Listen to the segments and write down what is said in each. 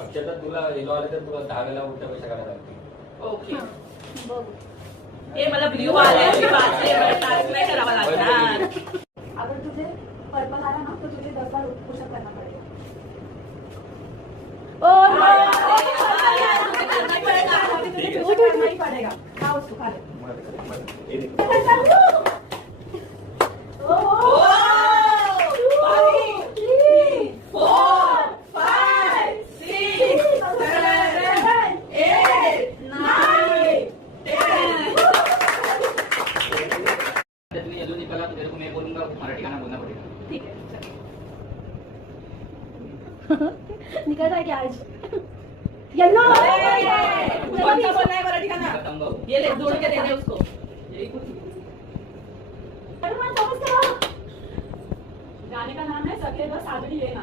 अक्षता तुला येलो आले तर तुला 10 वेळा उलट्या पैसे काढायला लागतील. ओके बघू. हे मला ब्ल्यू आलाय मी वाचले टास्क नाही करावा लागणार. अगर तुझे पर्पल आला ना तो तुझे 10 बार पुशअप करना पड़ेगा. नहीं पड़ेगा. खा उसको खा ले. मराठी गाना बोलना पड़ेगा. ठीक है. निकल रहा है क्या आज? येलो. कौन सा बोलना है मराठी गाना? तंबाकू. ये ले जोड़ के दे दे उसको. यही कुछ. गाने का नाम है सफेद साजड़ी ये ना.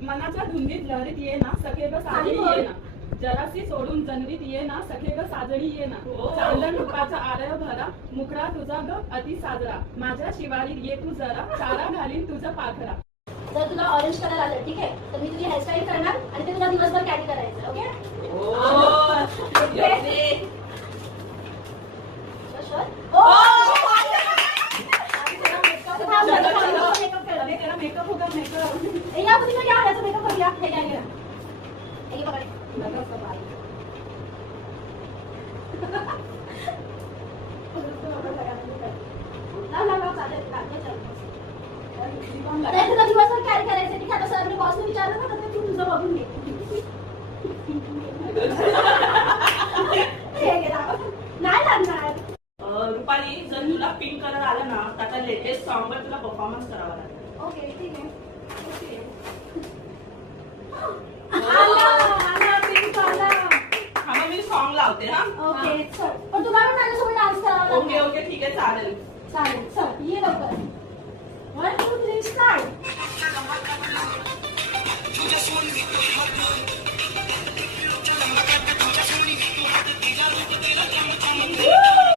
मनाच्या धुंदीत लहरीत ये ना सखे ग साजळी ये ना. जरासी सोडून जनरीत ये ना सखे ग साजळी ये ना. चांदण रूपाचा आरय भरा मुकडा तुझा ग अति साजरा. माझ्या शिवारीत ये तू जरा चारा घालीन तुझा पाखरा. जर तुला ऑरेंज कलर आलं ठीक आहे तर मी तुझी हेअरस्टाईल करणार आणि ते तुला दिवसभर कॅरी करायचं. ओके मेकअप होगा मेकअप. या मुझे क्या है तो मेकअप कर दिया हे काय केलं हे पकड लाव चालेल तुला दिवसभर कॅरी करायचं ठीक आहे. तसं आपल्या बॉसने विचारलं ना तर तू तुझं बघून घे. नाही लागणार. रुपाली जर तुला पिंक कलर आला ना त्याचा लेटेस्ट सॉन्ग वर तुला परफॉर्मन्स करावा लागेल. ओके ठीक आहे. हा मग मी सॉन्ग लावते हा. ओके चल पण तुला पण माझ्यासोबत डान्स करावा लागेल. ओके ओके ठीक आहे चालेल. चालेल चल ये लवकर. 1 2 3 स्टार्ट.